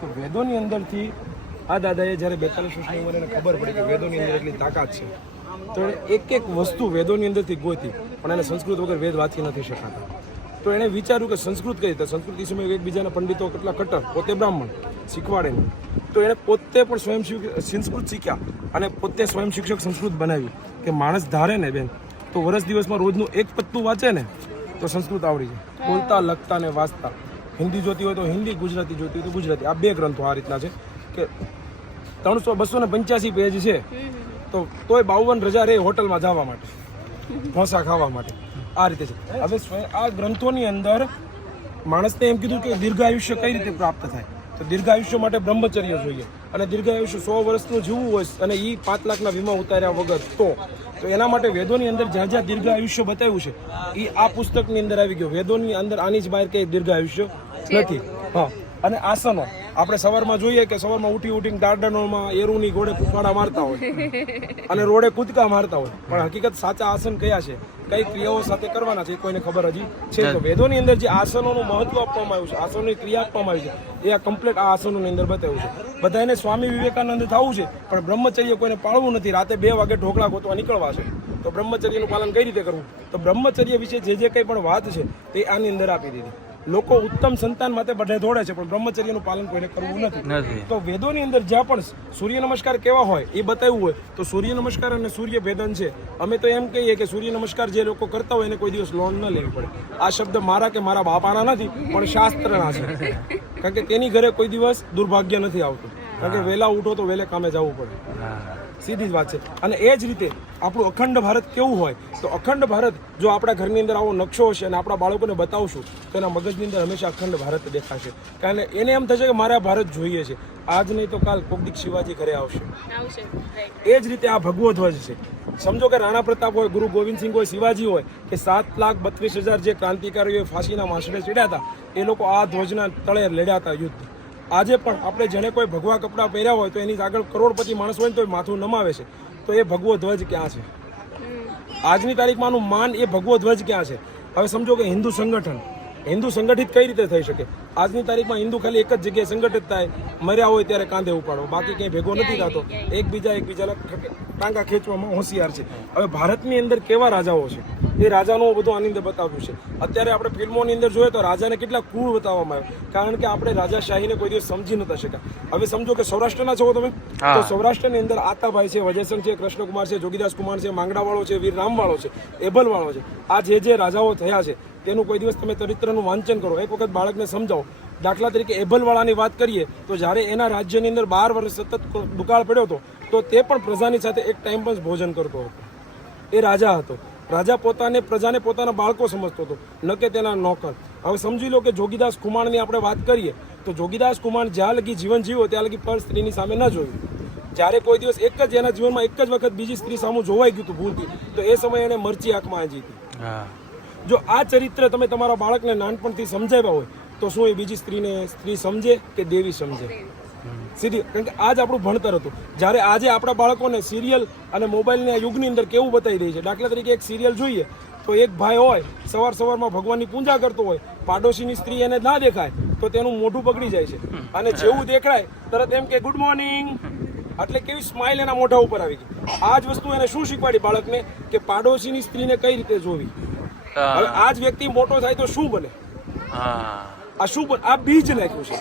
તો વેદોની અંદરથી આ દાદાએ જ્યારે 42 વર્ષની ઉંમરે એને ખબર પડી કે વેદોની અંદર એટલી તાકાત છે, તો એણે એક એક વસ્તુ વેદોની અંદરથી ગોતી, પણ એને સંસ્કૃત વગર વેદ વાંચી નથી શકાતા. તો એણે વિચાર્યું કે સંસ્કૃત કઈ રીતે, સંસ્કૃત એ સમયે એકબીજાના પંડિતો કેટલા કટ્ટર, પોતે બ્રાહ્મણ, શીખવાડે નહીં. તો એણે પોતે પણ સ્વયં સંસ્કૃત શીખ્યા અને પોતે સ્વયં શિક્ષક સંસ્કૃત બનાવ્યું કે માણસ ધારે ને બેન તો વર્ષ દિવસમાં રોજનું એક પત્તું વાંચે ને તો સંસ્કૃત આવડી જાય, બોલતા લખતા ને વાંચતા. હિન્દી જોતી હોય તો હિન્દી, ગુજરાતી જોતી હોય તો ગુજરાતી. આ બે ગ્રંથો આ રીતના છે કે 285 પેજ છે, તો તોય 52 રજા રહે હોટલમાં જવા માટે, ઢોસા ખાવા માટે. આ રીતે છે. હવે આ ગ્રંથોની અંદર માણસને એમ કીધું કે દીર્ઘાયુષ્ય કઈ રીતે પ્રાપ્ત થાય, તો દીર્ઘાયુષ્ય માટે બ્રહ્મચર્ય જોઈએ, અને દીર્ઘાયુષ્ય 100 વર્ષનું જીવવું હોય અને એ 5 લાખના વીમા ઉતાર્યા વગર તો એના માટે વેદોની અંદર જ્યાં જ્યાં દીર્ઘાયુષ્ય બતાવ્યું છે એ આ પુસ્તકની અંદર આવી ગયું. વેદોની અંદર આની જ બહાર કઈ દીર્ઘાયુષ્ય નથી. હા, અને આસનો આપણે સવારમાં જોઈએ કે સવારમાં ઉઠીને ગાર્ડનોમાં એરુની ઘોડે કૂદકા મારતા હોય અને રોડે કૂદકા મારતા હોય, પણ હકીકત સાચા આસન કયા છે, કઈ ક્રિયાઓ સાથે કરવાના છે એ કોઈને ખબર હજી છે. તો વેદોની અંદર જે આસનોનું મહત્વ આપવામાં આવ્યું છે, આસનોની ક્રિયા આપવામાં આવી છે, એ આ કમ્પ્લીટ આ આસનોની અંદર બતાવ્યું છે. બધાને સ્વામી વિવેકાનંદ થવું છે, પણ બ્રહ્મચર્ય કોઈને પાળવું નથી. રાતે 2 વાગે ઢોકળા ગોતવા નીકળવા છે, તો બ્રહ્મચર્યનું પાલન કઈ રીતે કરવું? તો બ્રહ્મચર્ય વિશે જે કંઈ પણ વાત છે તે આની અંદર આપી દીધી. લોકો ઉત્તમ સંતાન માટે બધે દોડે છે, પણ બ્રહ્મચર્યનું પાલન કોઈને કરવું નથી. તો વેદોની અંદર જ્યાં પણ સૂર્ય નમસ્કાર કેવા હોય એ બતાવ્યું હોય, તો સૂર્ય નમસ્કાર અને સૂર્ય ભેદન છે. અમે તો એમ કહીએ કે સૂર્ય નમસ્કાર જે લોકો કરતા હોય એને કોઈ દિવસ લોન ન લેવી પડે. આ શબ્દ મારા કે મારા બાપાના નથી, પણ શાસ્ત્રના છે. કારણ કે તેની ઘરે કોઈ દિવસ દુર્ભાગ્ય નથી આવતું, કારણ કે વહેલા ઉઠો તો વહેલે કામે જવું પડે. સીધી જ વાત છે. અને એ જ રીતે આપણું અખંડ ભારત કેવું હોય, તો અખંડ ભારત જો આપણા ઘરની અંદર આવો નકશો હશે અને આપણા બાળકોને બતાવશું તો એના મગજની અંદર હંમેશા અખંડ ભારત દેખાશે. કારણ કે એને એમ થશે કે મારે આ ભારત જોઈએ છે. આજ નહીં તો કાલ કોક દીક શિવાજી ઘરે આવશે. એ જ રીતે આ ભગવો ધ્વજ છે. સમજો કે રાણા પ્રતાપ હોય, ગુરુ ગોવિંદસિંહ હોય, શિવાજી હોય, કે 7,32,000 જે ક્રાંતિકારીઓ ફાંસીના માસડે ચડ્યા હતા, એ લોકો આ ધ્વજના તળે લડ્યા હતા યુદ્ધ. આજે પણ આપણે જેને કોઈ ભગવા કપડાં પહેર્યા હોય તો એની આગળ કરોડપતિ માણસ હોય ને તો એ માથું નમાવે છે. તો એ ભગવો ધ્વજ ક્યાં છે? આજની તારીખમાં આનું માન એ ભગવો ધ્વજ ક્યાં છે? હવે સમજો કે હિન્દુ સંગઠિત કઈ રીતે થઈ શકે? આજની તારીખમાં હિન્દુ ખાલી એક જ જગ્યાએ સંગઠિત થાય, મર્યા હોય ત્યારે કાંધે ઉપાડો, બાકી ક્યાંય ભેગો નથી થતો. એકબીજાના ટાંકા ખેંચવામાં હોશિયાર છે. હવે ભારતની અંદર કેવા રાજાઓ છે એ રાજાનું બધું આની અંદર બતાવ્યું છે. અત્યારે આપણે ફિલ્મોની અંદર જોઈએ તો રાજાને કેટલા ક્રૂર બતાવવામાં આવ્યા, કારણ કે આપણે રાજાશાહીને કોઈ દિવસ સમજી નતા શક્યા. હવે સમજો કે સૌરાષ્ટ્રના છો તમે, તો સૌરાષ્ટ્રની અંદર આતાભાઈ છે, વજયસંગ છે, કૃષ્ણકુમાર છે, જોગીદાસ કુમાર છે, માંગડાવાળો છે, વીર રામવાળો છે, એબલવાળો છે. આ જે રાજાઓ થયા છે તેનું કોઈ દિવસ તમે ચરિત્રનું વાંચન કરો, એક વખત બાળકને સમજાવો. દાખલા તરીકે એબલવાળાની વાત કરીએ તો જ્યારે એના રાજ્યની અંદર 12 વર્ષ સતત દુકાળ પડ્યો હતો, તો તે પણ પ્રજાની સાથે એક ટાઈમ પર ભોજન કરતો હતો. એ રાજા હતો. રાજા પ્રજાને પોતાના બાળકો સમજતો હતો, ન કે તેના નોકર. હવે સમજી લો કે જોગીદાસ કુમારની આપણે વાત કરીએ તો જોગીદાસ કુમાર જ્યાં લગી જીવન જીવ્યો ત્યાં લગી પર સ્ત્રીની સામે ન જોયું. જ્યારે કોઈ દિવસ એક જ એના જીવનમાં એક જ વખત બીજી સ્ત્રી સામે જોવાઈ ગયું હતું ભૂલથી, તો એ સમયે એને મરચી આંખમાં આંજી હતી. જો આ ચરિત્ર તમે તમારા બાળકને નાનપણથી સમજાવ્યા હોય તો શું એ બીજી સ્ત્રી સમજે કે દેવી સમજે? સીધી. કારણ કે આજ આપણું ભણતર હતું. જ્યારે આજે આપણા બાળકોને સિરિયલ અને મોબાઈલના યુગની અંદર કેવું બતાવી રહી છે. દાખલા તરીકે એક સિરિયલ જોઈએ તો એક ભાઈ હોય, સવારમાં ભગવાનની પૂજા કરતો હોય, પાડોશીની સ્ત્રી એને ના દેખાય તો તેનું મોઢું બગડી જાય છે, અને જેવું દેખાય તરત એમ કે ગુડ મોર્નિંગ, એટલે કેવી સ્માઇલ એના મોઢા ઉપર આવી ગઈ. આ જ વસ્તુ એને શું શીખવાડી બાળકને કે પાડોશીની સ્ત્રીને કઈ રીતે જોવી. હવે આ જ વ્યક્તિ મોટો થાય તો શું બને? આ શું બને? આ બીજ નાખ્યું છે.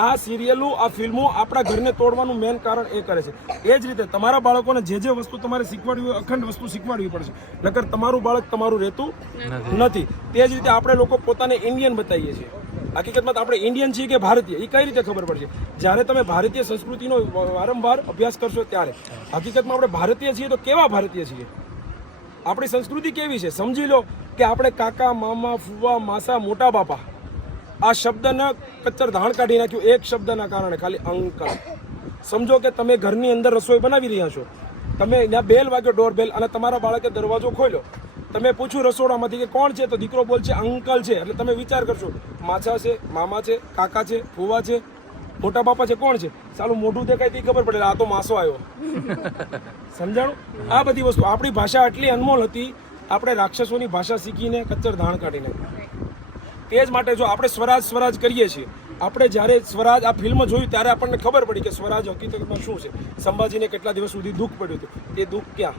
આ સિરિયલો, આ ફિલ્મો આપણા ઘરને તોડવાનું મેન કારણ એ કરે છે. એ જ રીતે તમારા બાળકોને જે વસ્તુ તમારે શીખવાડવી હોય, અખંડ વસ્તુ શીખવાડવી પડશે, નકર તમારું બાળક તમારું રહેતું નથી. તે જ રીતે આપણે લોકો પોતાને ઇન્ડિયન બતાવીએ છીએ. હકીકતમાં આપણે ઇન્ડિયન છીએ કે ભારતીય એ કઈ રીતે ખબર પડશે? જ્યારે તમે ભારતીય સંસ્કૃતિનો વારંવાર અભ્યાસ કરશો ત્યારે. હકીકતમાં આપણે ભારતીય છીએ તો કેવા ભારતીય છીએ? આપણી સંસ્કૃતિ કેવી છે? સમજી લો કે આપણે કાકા, મામા, ફુવા, માસા, મોટા બાપા, આ શબ્દના કચ્ચર ધાણ કાઢી નાખ્યું એક શબ્દના કારણે, ખાલી અંકલ. સમજો કે તમે ઘરની અંદર રસોઈ બનાવી રહ્યા છો, તમે ત્યાં બેલ વાગ્યો, ડોરબેલ, અને તમારા બાળકે દરવાજો ખોલ્યો. તમે પૂછ્યું રસોડામાંથી કે કોણ છે, તો દીકરો બોલ છે અંકલ છે. એટલે તમે વિચાર કરશો માછા છે, મામા છે, કાકા છે, ફુવા છે, મોટા બાપા છે, કોણ છે? સાલું મોઢું દેખાય તે ખબર પડે આ તો માસો આવ્યો. સમજાણું? આ બધી વસ્તુ. આપણી ભાષા આટલી અનમોલ હતી, આપણે રાક્ષસોની ભાષા શીખીને કચ્ચર ધાણ કાઢીને. તે જ માટે જો આપણે સ્વરાજ કરીએ છીએ આપણે જ્યારે સ્વરાજ આ ફિલ્મ જોયું ત્યારે આપણને ખબર પડી કે સ્વરાજ હકીકતમાં શું છે. સંભાજીને કેટલા દિવસ સુધી દુઃખ પડ્યું હતું, એ દુઃખ ક્યાં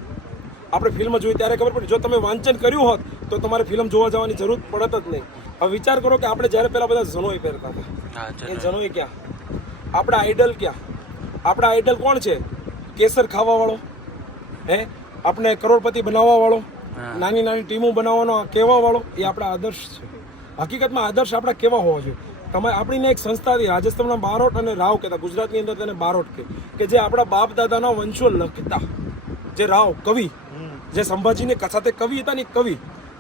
આપણે ફિલ્મ જોઈ ત્યારે ખબર પડી. જો તમે વાંચન કર્યું હોત તો તમારે ફિલ્મ જોવા જવાની જરૂર પડત જ નહીં. હવે વિચાર કરો કે આપણે જ્યારે પહેલા બધા જનોઈ પહેરતા હતા, એ જનોઈ ક્યાં? આપણા આઈડલ ક્યાં? આપણા આઈડલ કોણ છે? કેસર ખાવા વાળો, હે, આપણે કરોડપતિ બનાવવા વાળો, નાની નાની ટીમો બનાવવાનો કહેવા વાળો, એ આપણા આદર્શ છે. હકીકતમાં આદર્શ આપણા કેવા હોવા જોઈએ? તમારે આપણીને એક સંસ્થા હતી રાજસ્થાનના બારોટ અને રાવ કહેતા, ગુજરાતની અંદર તેને બારોટ કે જે આપણા બાપ દાદાના વંશો લખતા, જે રાવ કવિ, જે સંભાજીને સાથે કવિ હતા ને કવિ,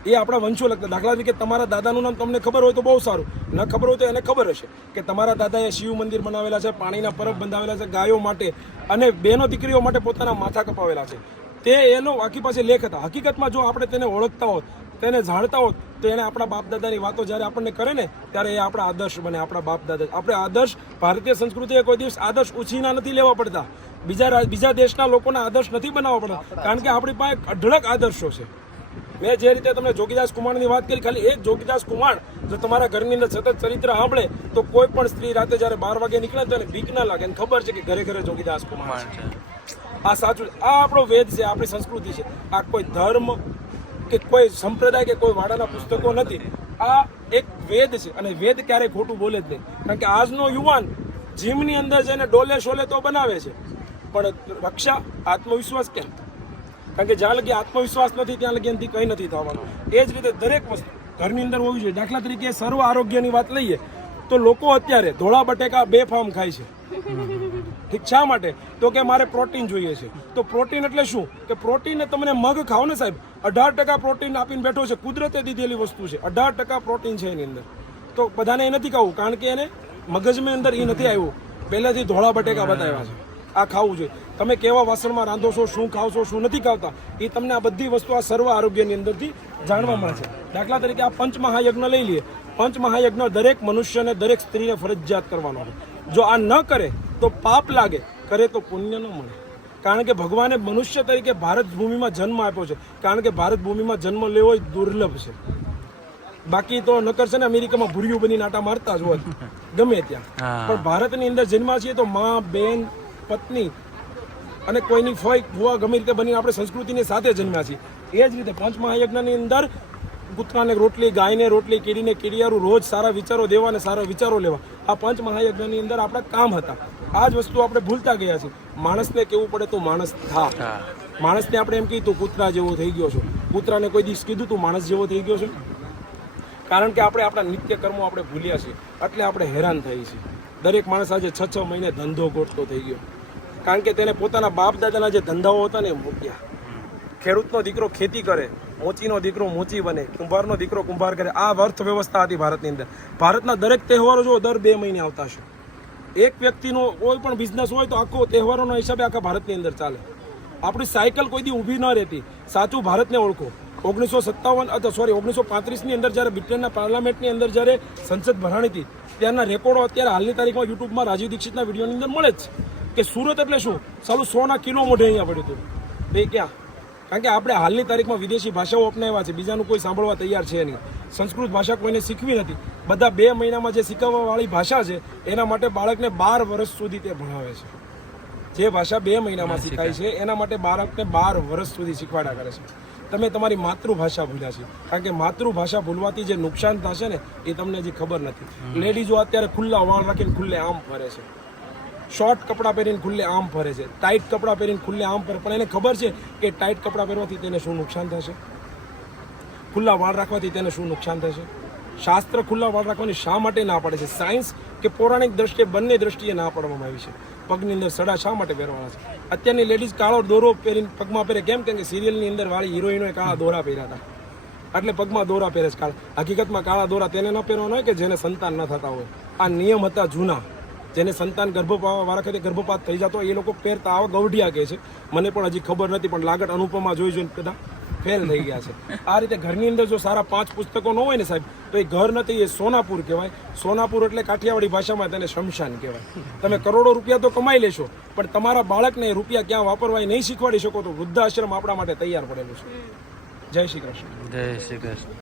એ આપણા વંશો લખતા. દાખલા તરીકે તમારા દાદાનું નામ તમને ખબર હોય તો બહુ સારું, ન ખબર હોય તો એને ખબર હશે કે તમારા દાદાએ શિવ મંદિર બનાવેલા છે, પાણીના પરબ બંધાવેલા છે ગાયો માટે, અને બહેનો દીકરીઓ માટે પોતાના માથા કપાવેલા છે. તે એનો આખી પાસે લેખ હતા. હકીકતમાં જો આપણે તેને ઓળખતા હોત, તેને જાણતા હોત, તો એને આપણા બાપ દાદાની વાતો જ્યારે આપણને કરે ને ત્યારે એ આપણા આદર્શ બને. આપણા બાપ દાદા આપણે આદર્શ, ભારતીય સંસ્કૃતિએ કોઈ દિવસ આદર્શ ઉછીના નથી લેવા પડતા, બીજા દેશના લોકોના આદર્શ નથી બનાવવા પડતા, કારણ કે આપણી પાસે અઢળક આદર્શો છે. મેં જે રીતે તમને જોગીદાસ કુમારની વાત કરી, ખાલી એક જોગીદાસ કુમાર જો તમારા ઘરની અંદર સતત ચરિત્ર સાંભળે તો કોઈ પણ સ્ત્રી રાતે જ્યારે 12 વાગે નીકળે તો એને બીક ના લાગે, એને ખબર છે કે ઘરે ઘરે જોગીદાસ કુમાર છે. આ સાચું, આ આપણો વેદ છે, આપણી સંસ્કૃતિ છે. આ કોઈ ધર્મ કે કોઈ સંપ્રદાય કે કોઈ વાડાના પુસ્તકો નથી, આ એક વેદ છે. અને વેદ ક્યારેય ખોટું બોલે જ નહીં, કારણ કે આજનો યુવાન જીમની અંદર જઈને ડોલે શોલે તો બનાવે છે, પણ રક્ષા, આત્મવિશ્વાસ કેમ? કારણ કે જ્યાં લગી આત્મવિશ્વાસ નથી ત્યાં લગી એનાથી કંઈ નથી થવાનું. એ જ રીતે દરેક વસ્તુ ઘરની અંદર હોવી જોઈએ. દાખલા તરીકે સર્વ આરોગ્યની વાત લઈએ તો લોકો અત્યારે ધોળા બટેકા બેફામ ખાય છે. ઠીક, શા માટે? તો કે મારે પ્રોટીન જોઈએ છે. તો પ્રોટીન એટલે શું? કે પ્રોટીન તમને મગ ખાઓ ને સાહેબ, 18% પ્રોટીન આપીને બેઠો છે, કુદરતે દીધેલી વસ્તુ છે, 18% પ્રોટીન છે એની અંદર. તો બધાને એ નથી ખાવું, કારણ કે એને મગજની અંદર એ નથી આવ્યું, પહેલાથી ધોળા બટેકા બતાવ્યા છે, આ ખાવું જોઈએ. તમે કેવા વાસણમાં રાંધો છો, શું ખાવ છો, શું નથી ખાવતા, એ તમને આ બધી વસ્તુ આ સર્વ આરોગ્યની અંદરથી જાણવા મળે છે. દાખલા તરીકે આ પંચમહાયજ્ઞ લઈ લઈએ. પંચમહાયજ્ઞ દરેક મનુષ્યને, દરેક સ્ત્રીને ફરજિયાત કરવાનો છે. જો આ ન કરે તો પાપ લાગે, કરે તો પુણ્ય ન મળે. કારણ કે ભગવાને મનુષ્ય તરીકે ભારત ભૂમિમાં જન્મ આપ્યો છે, કારણ કે ભારત ભૂમિમાં જન્મ લેવો એ દુર્લભ છે. બાકી તો નકર છે ને અમેરિકામાં ભૂરિયું બની નાટા મારતા જ હોય ગમે ત્યાં, પણ ભારતની અંદર જન્મા છીએ તો માં, બેન, પત્ની અને કોઈની ફોઈ ભુવા ગમે રીતે બની આપણે સંસ્કૃતિની સાથે જન્મ્યા છીએ. એ જ રીતે પંચમહાયજ્ઞની અંદર કૂતરાને રોટલી, ગાયને રોટલી, કીડીને કીડિયારું, રોજ સારા વિચારો દેવા અને સારા વિચારો લેવા, આ પંચમહાયજ્ઞની અંદર આપણા કામ હતા. આ જ વસ્તુ આપણે ભૂલતા ગયા છીએ. માણસને કેવું પડે તો માણસ થા. માણસને આપણે એમ કીધું કૂતરા જેવો થઈ ગયો છો, કૂતરાને કોઈ દિવસ કીધું તું માણસ જેવો થઈ ગયો છે? કારણ કે આપણે આપણા નિત્ય કર્મો આપણે ભૂલ્યા છીએ, એટલે આપણે હેરાન થઈએ છીએ. દરેક માણસ આજે 6 મહિને ધંધો ગોઠતો થઈ ગયો, કારણ કે તેને પોતાના બાપ દાદાના જે ધંધાઓ હતા ને મૂક્યા. ખેડૂતનો દીકરો ખેતી કરે, મોચીનો દીકરો મોચી બને, કુંભારનો દીકરો કુંભાર કરે. આ અર્થવ્યવસ્થા હતી ભારતની અંદર. ભારતના દરેક તહેવારો જો દર 2 મહિને આવતા છે. એક વ્યક્તિનો કોઈ પણ બિઝનેસ હોય તો આખો તહેવારોના હિસાબે આખા ભારતની અંદર ચાલે. આપણી સાયકલ કોઈ દી ઊભી ન રહેતી. સાચું ભારતને ઓળખો. 1935ની અંદર જ્યારે બ્રિટનના પાર્લામેન્ટની અંદર જ્યારે સંસદ ભરાણી હતી ત્યારના રેકોર્ડો અત્યારે હાલની તારીખમાં યુટ્યુબમાં રાજીવ દીક્ષિતના વિડીયોની અંદર મળે જ કે સુરત એટલે શું, સાલું 100 કિલો મોઢે અહીંયા પડ્યું હતું. એ ક્યાં? કારણ કે આપણે હાલની તારીખમાં વિદેશી ભાષાઓ અપનાવ્યા છે, બીજાનું કોઈ સાંભળવા તૈયાર છે નહીં. સંસ્કૃત ભાષા કોઈને શીખવી નથી. બધા 2 મહિનામાં જે શીખવવાવાળી ભાષા છે એના માટે બાળકને 12 વર્ષ સુધી તે ભણાવે છે. જે ભાષા 2 મહિનામાં શીખાય છે એના માટે બાળકને 12 વર્ષ સુધી શીખવાડ્યા કરે છે. તમે તમારી માતૃભાષા ભૂલ્યા છે, કારણ કે માતૃભાષા ભૂલવાથી જે નુકસાન થશે ને એ તમને હજી ખબર નથી. લેડીઝો અત્યારે ખુલ્લા વાળ રાખીને ખુલ્લે આમ ફરે છે, શોર્ટ કપડાં પહેરીને ખુલ્લે આમ ફરે છે, ટાઈટ કપડાં પહેરીને ખુલ્લે આમ ફરે, પણ એને ખબર છે કે ટાઈટ કપડાં પહેરવાથી તેને શું નુકસાન થશે, ખુલ્લા વાળ રાખવાથી તેને શું નુકસાન થશે. શાસ્ત્ર ખુલ્લા વાળ રાખવાની શા માટે ના પાડે છે? સાયન્સ કે પૌરાણિક દ્રષ્ટિએ બંને દ્રષ્ટિએ ના પાડવામાં આવી છે. પગની અંદર સડા શા માટે પહેરવાના છે? અત્યારની લેડીઝ કાળો દોરો પહેરીને પગમાં પહેરે, કેમ? કે સિરિયલની અંદર વાળી હિરોઈનોએ કાળા દોરા પહેર્યા હતા, એટલે પગમાં દોરા પહેરે છે. હકીકતમાં કાળા દોરા તેને ન પહેરવાના હોય કે જેને સંતાન ન થતા હોય. આ નિયમ હતા જૂના. જેને સંતાન વાળા ગર્ભપાત થઈ જતો એ લોકો પહેરતા. આવા ગવઢિયા કહે છે, મને પણ હજી ખબર નથી, પણ લાગત અનુપમા જોઈને બધા ફેલ થઈ ગયા છે. આ રીતે ઘરની અંદર જો સારા 5 પુસ્તકો ન હોય ને સાહેબ તો એ ઘર નથી, એ સોનાપુર કહેવાય. સોનાપુર એટલે કાઠિયાવાડી ભાષામાં તેને શમશાન કહેવાય. તમે કરોડો રૂપિયા તો કમાઈ લેશો, પણ તમારા બાળકને રૂપિયા ક્યાં વાપરવા નહીં શીખવાડી શકો તો વૃદ્ધાશ્રમ આપણા માટે તૈયાર પડેલું છે. જય શ્રી કૃષ્ણ. જય શ્રી કૃષ્ણ.